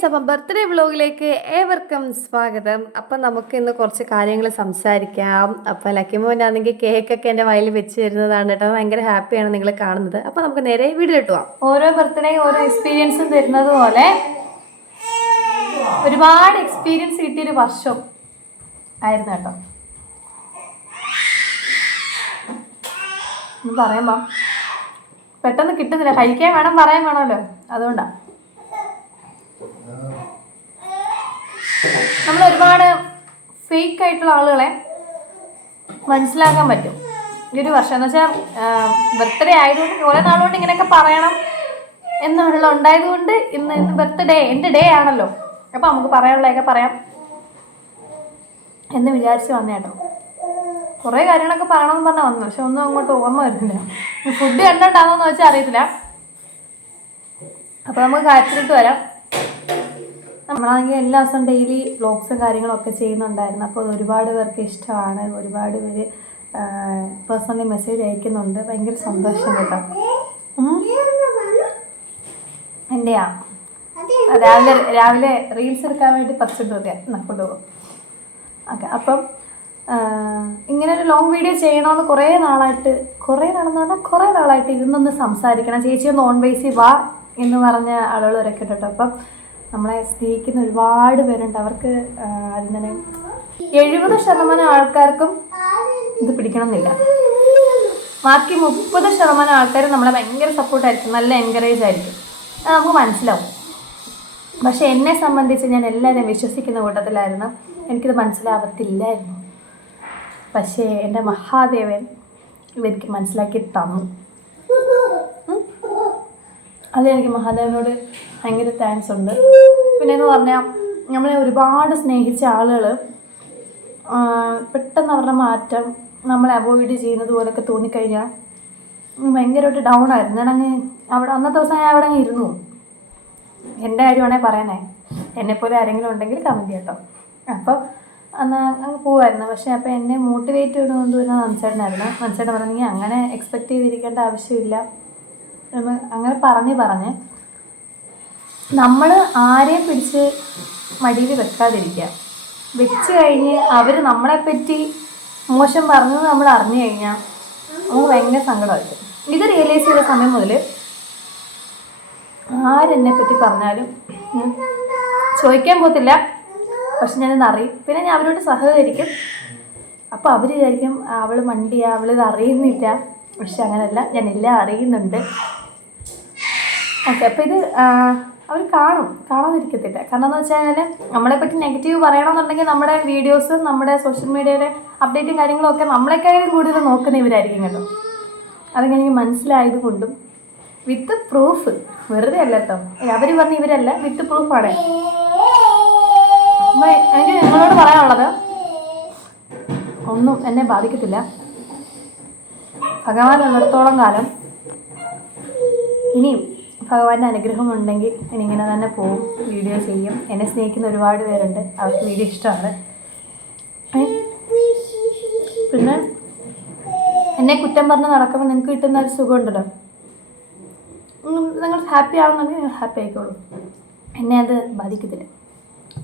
Guys, അപ്പം birthday വ്ലോഗിലേക്ക് ഏവർക്കും സ്വാഗതം. അപ്പം നമുക്ക് ഇന്ന് കുറച്ച് കാര്യങ്ങൾ സംസാരിക്കാം. അപ്പം ലക്കിമോനാണെങ്കിൽ കേക്കൊക്കെ എൻ്റെ വയലിൽ വെച്ച് തരുന്നതാണ് കേട്ടോ. ഭയങ്കര ഹാപ്പിയാണ് നിങ്ങൾ കാണുന്നത്. അപ്പം നമുക്ക് നേരെ വീഡിയോ ഇട്ടുവാം. ഓരോ ബർത്ത്ഡേ ഓരോ എക്സ്പീരിയൻസും തരുന്നത് പോലെ ഒരുപാട് എക്സ്പീരിയൻസ് കിട്ടിയൊരു വർഷം ആയിരുന്നു കേട്ടോ. ഒന്ന് പറയുമ്പോ പെട്ടെന്ന് കിട്ടുന്നില്ല, കഴിക്കാൻ വേണം, പറയാൻ വേണമല്ലോ, അതുകൊണ്ടാണ്. നമ്മൾ ഒരുപാട് ഫേക്ക് ആയിട്ടുള്ള ആളുകളെ മനസ്സിലാക്കാൻ പറ്റും ഈ ഒരു വർഷം. എന്ന് വെച്ചാൽ ബർത്ത്ഡേ ആയതുകൊണ്ട് കുറേ നാളുകൊണ്ട് ഇങ്ങനെയൊക്കെ പറയണം എന്നുള്ള ഉണ്ടായതുകൊണ്ട് ഇന്ന് ബർത്ത്ഡേ എൻ്റെ ഡേ ആണല്ലോ, അപ്പം നമുക്ക് പറയാനുള്ളതൊക്കെ പറയാം എന്ന് വിചാരിച്ച് വന്നേ കേട്ടോ. കുറേ കാര്യങ്ങളൊക്കെ പറയണമെന്ന് പറഞ്ഞാൽ വന്നു, പക്ഷെ ഒന്നും അങ്ങോട്ട് ഓർമ്മ വരുന്നില്ല. ഫുഡ് കണ്ടിട്ടാണോന്ന് വെച്ചാൽ അറിയത്തില്ല. അപ്പോൾ നമുക്ക് കാര്യത്തിലിട്ട് വരാം. നമ്മളാണെങ്കിൽ എല്ലാ ദിവസവും ഡെയിലി വ്ലോഗ്സും കാര്യങ്ങളൊക്കെ ചെയ്യുന്നുണ്ടായിരുന്നു. അപ്പോൾ ഒരുപാട് പേർക്ക് ഇഷ്ടമാണ്, ഒരുപാട് പേര് പേഴ്സണലി മെസ്സേജ് അയക്കുന്നുണ്ട്. ഭയങ്കര സന്തോഷം കേട്ടോ. എൻ്റെയാ രാവിലെ റീൽസ് എടുക്കാൻ വേണ്ടി പറിച്ചിട്ട് വരിക കൊണ്ടുപോകും. ഓക്കെ, അപ്പം ഇങ്ങനെ ഒരു ലോങ് വീഡിയോ ചെയ്യണമെന്ന് കുറേ നാളെന്ന് പറഞ്ഞാൽ കുറേ നാളായിട്ട് ഇരുന്നൊന്ന് സംസാരിക്കണം. ചേച്ചി ഒന്ന് ഓൺ ബേസിൽ വാ എന്ന് പറഞ്ഞ ആളുകളൊക്കെ കേട്ടോ. അപ്പം നമ്മളെ സ്നേഹിക്കുന്ന ഒരുപാട് പേരുണ്ട്. അവർക്ക് അതിൽ തന്നെ 70% ആൾക്കാർക്കും ഇത് പിടിക്കണമെന്നില്ല. ബാക്കി 30% ആൾക്കാർ നമ്മളെ ഭയങ്കര സപ്പോർട്ടായിരിക്കും, നല്ല എൻകറേജ് ആയിരിക്കും. അത് നമുക്ക് മനസ്സിലാവും. പക്ഷെ എന്നെ സംബന്ധിച്ച് ഞാൻ എല്ലാവരെയും വിശ്വസിക്കുന്ന കൂട്ടത്തിലായിരുന്നു. എനിക്കിത് മനസ്സിലാവത്തില്ലായിരുന്നു. പക്ഷേ എൻ്റെ മഹാദേവൻ ഇവർക്ക് മനസ്സിലാക്കി തന്നു. അതെനിക്ക് മഹാദേവനോട് ഭയങ്കര താങ്ക്സ് ഉണ്ട്. പിന്നെയെന്ന് പറഞ്ഞാൽ നമ്മളെ ഒരുപാട് സ്നേഹിച്ച ആളുകൾ പെട്ടെന്ന് അവരുടെ മാറ്റം നമ്മളെ അവോയ്ഡ് ചെയ്യുന്നത് പോലെയൊക്കെ തോന്നിക്കഴിഞ്ഞാൽ ഭയങ്കരമായിട്ട് ഡൗൺ ആയിരുന്നു. ഞാനങ്ങ് അന്നത്തെ ദിവസം ഞാൻ അവിടെ അങ്ങ് ഇരുന്നു. എൻ്റെ കാര്യമാണെങ്കിൽ പറയണേ, എന്നെപ്പോലെ ആരെങ്കിലും ഉണ്ടെങ്കിൽ കമൻറ്റ് കേട്ടോ. അപ്പോൾ അന്ന് അങ്ങ് പോവായിരുന്നു. പക്ഷേ അപ്പോൾ എന്നെ മോട്ടിവേറ്റ് ചെയ്തുകൊണ്ട് വരുന്ന മനസ്സേട്ടനായിരുന്നു. മനസ്സേട്ടൻ പറഞ്ഞെങ്കിൽ അങ്ങനെ എക്സ്പെക്റ്റ് ചെയ്തിരിക്കേണ്ട ആവശ്യമില്ല എന്ന് അങ്ങനെ പറഞ്ഞ് നമ്മൾ ആരെയും പിടിച്ച് മടിയിൽ വെക്കാതിരിക്കുക. വെച്ച് കഴിഞ്ഞ് അവർ നമ്മളെപ്പറ്റി മോശം പറഞ്ഞത് നമ്മൾ അറിഞ്ഞു കഴിഞ്ഞാൽ നമുക്ക് ഭയങ്കര സങ്കടമായിരിക്കും. ഇത് റിയലൈസ് ചെയ്ത സമയം മുതൽ ആരെന്നെപ്പറ്റി പറഞ്ഞാലും ചോദിക്കാൻ പോകത്തില്ല. പക്ഷെ ഞാനിത് അറിയും. പിന്നെ ഞാൻ അവരോട് സഹകരിക്കും. അപ്പോൾ അവർ വിചാരിക്കും അവൾ മണ്ടിയാ, അവളിത് അറിയുന്നില്ല. പക്ഷെ അങ്ങനെയല്ല, ഞാൻ എല്ലാം അറിയുന്നുണ്ട്. ഓക്കെ, അപ്പോൾ ഇത് അവർ കാണാതിരിക്കത്തില്ല. കാരണം എന്ന് വെച്ച് കഴിഞ്ഞാൽ നമ്മളെപ്പറ്റി നെഗറ്റീവ് പറയണമെന്നുണ്ടെങ്കിൽ നമ്മുടെ വീഡിയോസും നമ്മുടെ സോഷ്യൽ മീഡിയയിലെ അപ്ഡേറ്റും കാര്യങ്ങളും ഒക്കെ നമ്മളെക്കാളും കൂടുതൽ നോക്കുന്ന ഇവരായിരിക്കും കേട്ടോ. അതൊക്കെ എനിക്ക് മനസ്സിലായത് കൊണ്ടും വിത്ത് പ്രൂഫ്, വെറുതെ അല്ല കേട്ടോ. അവർ പറഞ്ഞ ഇവരല്ല, വിത്ത് പ്രൂഫാണ്. അപ്പോൾ എനിക്ക് നിങ്ങളോട് പറയാനുള്ളത്, ഒന്നും എന്നെ ബാധിക്കത്തില്ല. ഭഗവാൻ ഉള്ളിടത്തോളം കാലം ഇനിയും ഭഗവാന്റെ അനുഗ്രഹം ഉണ്ടെങ്കിൽ ഇനി ഇങ്ങനെ തന്നെ പോവും, വീഡിയോ ചെയ്യും. എന്നെ സ്നേഹിക്കുന്ന ഒരുപാട് പേരുണ്ട്, അവർക്ക് വീഡിയോ ഇഷ്ടമാണ്. പിന്നെ എന്നെ കുറ്റം പറഞ്ഞ് നടക്കുമ്പോൾ നിങ്ങൾക്ക് കിട്ടുന്ന ഒരു സുഖമുണ്ടല്ലോ. നിങ്ങൾ ഹാപ്പി ആവുന്നുണ്ടെങ്കിൽ നിങ്ങൾ ഹാപ്പി ആയിക്കോളൂ. എന്നെ അത് ബാധിക്കത്തില്ല.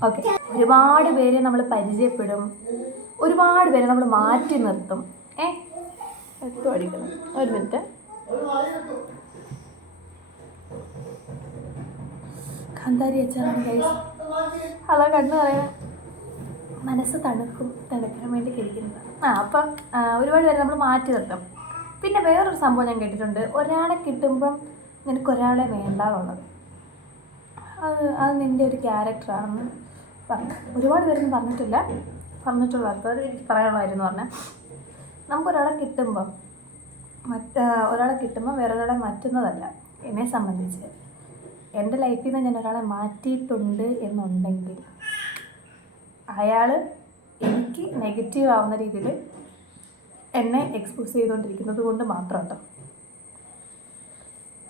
ഓക്കെ, ഒരുപാട് പേരെ നമ്മൾ പരിചയപ്പെടും, ഒരുപാട് പേരെ നമ്മൾ മാറ്റി നിർത്തും. എത്തും അടിക്കണം, ഒരു മിനിറ്റ്. കാന്താരി അച്ചാറാണ് ഗൈസ്. അതാ കണ്ണു പറയാൻ മനസ്സ് തണുക്കാൻ വേണ്ടി കഴിക്കുന്നത്. അപ്പം ഒരുപാട് പേരെ നമ്മൾ മാറ്റി നിർത്തും. പിന്നെ വേറൊരു സംഭവം ഞാൻ കേട്ടിട്ടുണ്ട്, ഒരാളെ കിട്ടുമ്പം നിനക്ക് ഒരാളെ വേണ്ടാന്നുള്ളത്. അത് നിൻ്റെ ഒരു ക്യാരക്ടറാണെന്ന് പറഞ്ഞു. ഒരുപാട് പേരൊന്നും പറഞ്ഞിട്ടുള്ള ആൾക്കാർ എനിക്ക് പറയാനുള്ളതായിരുന്നു പറഞ്ഞാൽ, നമുക്കൊരാളെ കിട്ടുമ്പം വേറൊരാളെ മാറ്റുന്നതല്ല. എന്നെ സംബന്ധിച്ച് എൻ്റെ ലൈഫിൽ നിന്ന് ഞാൻ ഒരാളെ മാറ്റിയിട്ടുണ്ട് എന്നുണ്ടെങ്കിൽ അയാൾ എനിക്ക് നെഗറ്റീവ് ആവുന്ന രീതിയിൽ എന്നെ എക്സ്പോസ് ചെയ്തുകൊണ്ടിരിക്കുന്നത് കൊണ്ട് മാത്രം കേട്ടോ.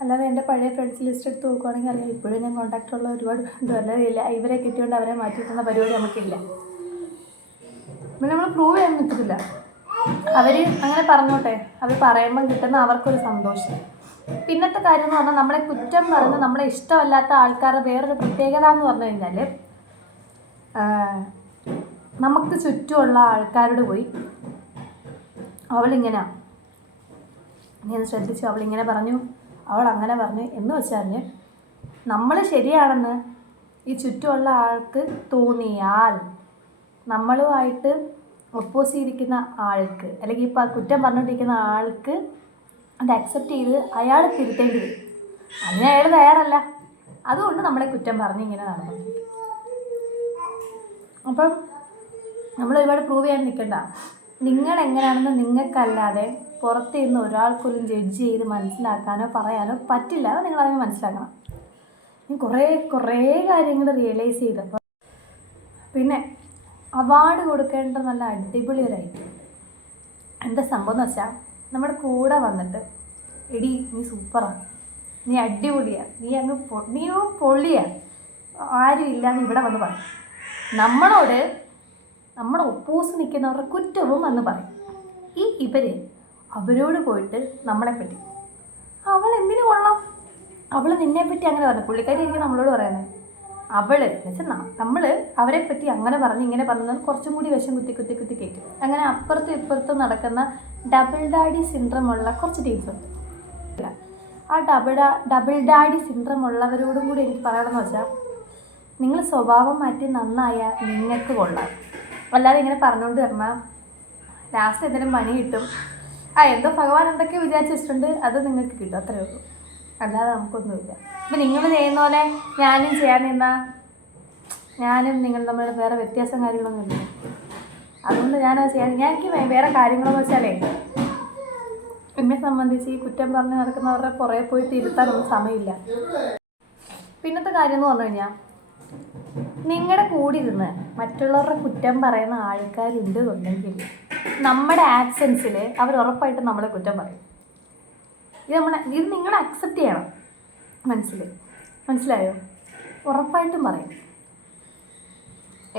അല്ലാതെ എൻ്റെ പഴയ ഫ്രണ്ട്സ് ലിസ്റ്റ് എടുത്ത് നോക്കുകയാണെങ്കിൽ അറിയാം, ഇപ്പോഴും ഞാൻ കോൺടാക്റ്റുള്ള ഒരുപാട് ഇല്ല. ഇവരെ കിട്ടിയോണ്ട് അവരെ മാറ്റിയിട്ടുന്ന പരിപാടി നമുക്കില്ല. പിന്നെ നമ്മൾ പ്രൂവ് ചെയ്യാൻ പറ്റത്തില്ല. അവർ അങ്ങനെ പറഞ്ഞോട്ടെ, അവർ പറയുമ്പം കിട്ടുന്ന അവർക്കൊരു സന്തോഷം. പിന്നത്തെ കാര്യം എന്ന് പറഞ്ഞാൽ നമ്മളെ കുറ്റം പറഞ്ഞ് നമ്മളെ ഇഷ്ടമല്ലാത്ത ആൾക്കാരുടെ വേറൊരു പ്രത്യേകത എന്ന് പറഞ്ഞു കഴിഞ്ഞാൽ നമുക്ക് ചുറ്റുമുള്ള ആൾക്കാരോട് പോയി അവളിങ്ങനെ, നീ ശ്രദ്ധിച്ചു, അവളിങ്ങനെ പറഞ്ഞു, അവൾ അങ്ങനെ പറഞ്ഞു എന്ന് വെച്ചാൽ നമ്മൾ ശരിയാണെന്ന് ഈ ചുറ്റുമുള്ള ആൾക്ക് തോന്നിയാൽ നമ്മളുമായിട്ട് ഒപ്പോസ് ചെയ്തിരിക്കുന്ന ആൾക്ക് അല്ലെങ്കിൽ ഇപ്പോൾ കുറ്റം പറഞ്ഞുകൊണ്ടിരിക്കുന്ന ആൾക്ക് അത് അക്സെപ്റ്റ് ചെയ്ത് അയാൾ തിരുത്തേണ്ടി വരും. അതിന് അയാൾ തയ്യാറല്ല. അതുകൊണ്ട് നമ്മളെ കുറ്റം പറഞ്ഞ് ഇങ്ങനെ നടന്നുകൊണ്ടിരിക്കും. അപ്പം നമ്മൾ ഒരുപാട് പ്രൂവ് ചെയ്യാൻ നിൽക്കണ്ട. നിങ്ങളെങ്ങനെയാണെന്ന് നിങ്ങൾക്കല്ലാതെ പുറത്ത് നിന്ന് ഒരാൾക്കൊന്നും ജഡ്ജ് ചെയ്ത് മനസ്സിലാക്കാനോ പറയാനോ പറ്റില്ല. അത് നിങ്ങളതിനെ മനസ്സിലാക്കണം. ഞാൻ കുറേ കാര്യങ്ങൾ റിയലൈസ് ചെയ്തപ്പോൾ പിന്നെ അവാർഡ് കൊടുക്കേണ്ട നല്ല അടിപൊളി ഒരു ഐറ്റം. എന്താ സംഭവം എന്ന് വെച്ചാൽ, നമ്മുടെ കൂടെ വന്നിട്ട് എടി നീ സൂപ്പറാണ്, നീ അടിപൊളിയാണ്, നീ പൊള്ളിയാണ്, ആരും ഇല്ലാന്ന് ഇവിടെ വന്ന് പറയും. നമ്മളോട് നമ്മുടെ ഒപ്പോസ് നിൽക്കുന്നവരുടെ കുറ്റവും വന്ന് പറയും. ഇവർ അവരോട് പോയിട്ട് നമ്മളെപ്പറ്റി അവൾ എന്തിനു കൊള്ളാം, അവൾ നിന്നെപ്പറ്റി അങ്ങനെ പറഞ്ഞു. പുള്ളിക്കാരി എനിക്ക് നമ്മളോട് പറയുന്നത് അവൾ എന്നുവെച്ചാൽ നമ്മൾ അവരെ പറ്റി അങ്ങനെ പറഞ്ഞ് ഇങ്ങനെ പറഞ്ഞാൽ കുറച്ചും കൂടി വിഷം കുത്തി കയറ്റും. അങ്ങനെ അപ്പുറത്തും ഇപ്പുറത്തും നടക്കുന്ന ഡബിൾ ഡാഡി സിൻഡ്രം ഉള്ള കുറച്ച് ടീംസ് ഉണ്ട്. ആ ഡബിൾ ഡാഡി സിൻഡ്രം ഉള്ളവരോടും കൂടി എനിക്ക് പറയണമെന്ന് വെച്ചാൽ, നിങ്ങൾ സ്വഭാവം മാറ്റി നന്നായാൽ നിങ്ങൾക്ക് കൊള്ളാം. അല്ലാതെ ഇങ്ങനെ പറഞ്ഞുകൊണ്ട് തരണം ലാസ്റ്റ് എന്തെങ്കിലും പണി കിട്ടും, എന്തോ ഭഗവാൻ എന്തൊക്കെ വിചാരിച്ച് വെച്ചിട്ടുണ്ട് അത് നിങ്ങൾക്ക് കിട്ടും, അത്രയേ ഉള്ളൂ. അല്ലാതെ നമുക്കൊന്നുമില്ല. ഇപ്പം നിങ്ങൾ ചെയ്യുന്ന പോലെ ഞാനും ചെയ്യാൻ നിന്നാൽ ഞാനും നിങ്ങൾ തമ്മിൽ വേറെ വ്യത്യാസം കാര്യങ്ങളൊന്നുമില്ല. അതുകൊണ്ട് ഞാനത് ചെയ്യാൻ എനിക്ക് വേറെ കാര്യങ്ങളെന്ന് വെച്ചാലേ, എന്നെ സംബന്ധിച്ച് ഈ കുറ്റം പറഞ്ഞ് നടക്കുന്നവരുടെ പുറകെ പോയി തിരുത്താനൊന്നും സമയമില്ല. പിന്നത്തെ കാര്യം എന്ന് പറഞ്ഞു കഴിഞ്ഞാൽ, നിങ്ങളുടെ കൂടെ ഇരുന്ന് മറ്റുള്ളവരുടെ കുറ്റം പറയുന്ന ആൾക്കാരുണ്ട് എന്നുണ്ടെങ്കിൽ നമ്മുടെ ആബ്സെൻസിൽ അവർ ഉറപ്പായിട്ടും നമ്മളെ കുറ്റം പറയും. ഇത് നിങ്ങൾ അക്സെപ്റ്റ് ചെയ്യണം. മനസ്സിലായോ? ഉറപ്പായിട്ടും പറയും.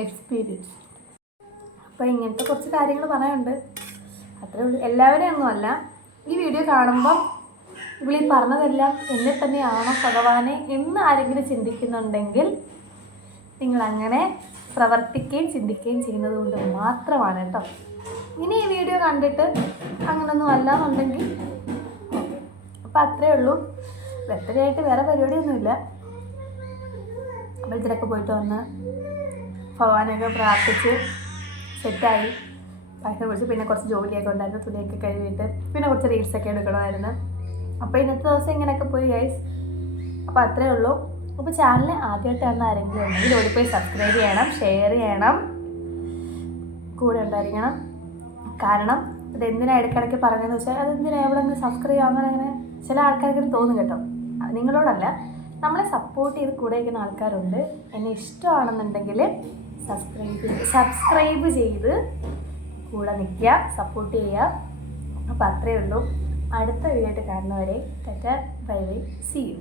എക്സ്പീരിയൻസ്. അപ്പോൾ ഇങ്ങനത്തെ കുറച്ച് കാര്യങ്ങൾ പറയാനുണ്ട്, അത്രേ ഉള്ളൂ. എല്ലാവരെയും ഒന്നുമല്ല. ഈ വീഡിയോ കാണുമ്പം ഇവളീ പറഞ്ഞതെല്ലാം എന്നെ തന്നെയാണോ ഭഗവാനെ എന്ന് ആരെങ്കിലും ചിന്തിക്കുന്നുണ്ടെങ്കിൽ നിങ്ങളങ്ങനെ പ്രവർത്തിക്കുകയും ചിന്തിക്കുകയും ചെയ്യുന്നത് കൊണ്ട് മാത്രമാണ് കേട്ടോ. ഇനി ഈ വീഡിയോ കണ്ടിട്ട് അങ്ങനൊന്നും അല്ല എന്നുണ്ടെങ്കിൽ ഓക്കെ. അപ്പോൾ അത്രയേ ഉള്ളൂ. ബർത്ത്ഡേ ആയിട്ട് വേറെ പരിപാടിയൊന്നുമില്ല. അമ്പലത്തിലൊക്കെ പോയിട്ട് വന്ന് ഭഗവാനൊക്കെ പ്രാർത്ഥിച്ച് സെറ്റായി പായസം കുടിച്ച്, പിന്നെ കുറച്ച് ജോലിയൊക്കെ ഉണ്ടായിരുന്നു, തുണിയൊക്കെ കഴുകിയിട്ട് പിന്നെ കുറച്ച് റീൽസൊക്കെ എടുക്കണമായിരുന്നു. അപ്പോൾ ഇന്നത്തെ ദിവസം ഇങ്ങനെയൊക്കെ പോയി ഗൈസ്. അപ്പോൾ അത്രയേ ഉള്ളൂ. അപ്പോൾ ചാനൽ ആദ്യമായിട്ട് വന്ന ആരെങ്കിലും ഉണ്ടെങ്കിൽ ഓടിപ്പോയി സബ്സ്ക്രൈബ് ചെയ്യണം, ഷെയർ ചെയ്യണം, കൂടെ ഉണ്ടായിരിക്കണം. കാരണം ഇതെന്തിനാണ് ഇടയ്ക്കിടയ്ക്ക് പറഞ്ഞതെന്ന് വെച്ചാൽ, അതെന്തിനാണ് എവിടെ നിന്ന് സബ്സ്ക്രൈബ് ചെയ്യാൻ അങ്ങനെ ചില ആൾക്കാർക്ക് തോന്നും കേട്ടോ. നിങ്ങളോടല്ല, നമ്മളെ സപ്പോർട്ട് ചെയ്ത് കൂടെ ഇരിക്കുന്ന ആൾക്കാരുണ്ട്. എന്നെ ഇഷ്ടമാണെന്നുണ്ടെങ്കിൽ സബ്സ്ക്രൈബ് ചെയ്ത് കൂടെ നിൽക്കുക, സപ്പോർട്ട് ചെയ്യുക. അപ്പോൾ അത്രയേ ഉള്ളൂ. അടുത്ത വീഡിയോ ആയിട്ട് കാണുന്നവരെ tata bye bye, see U.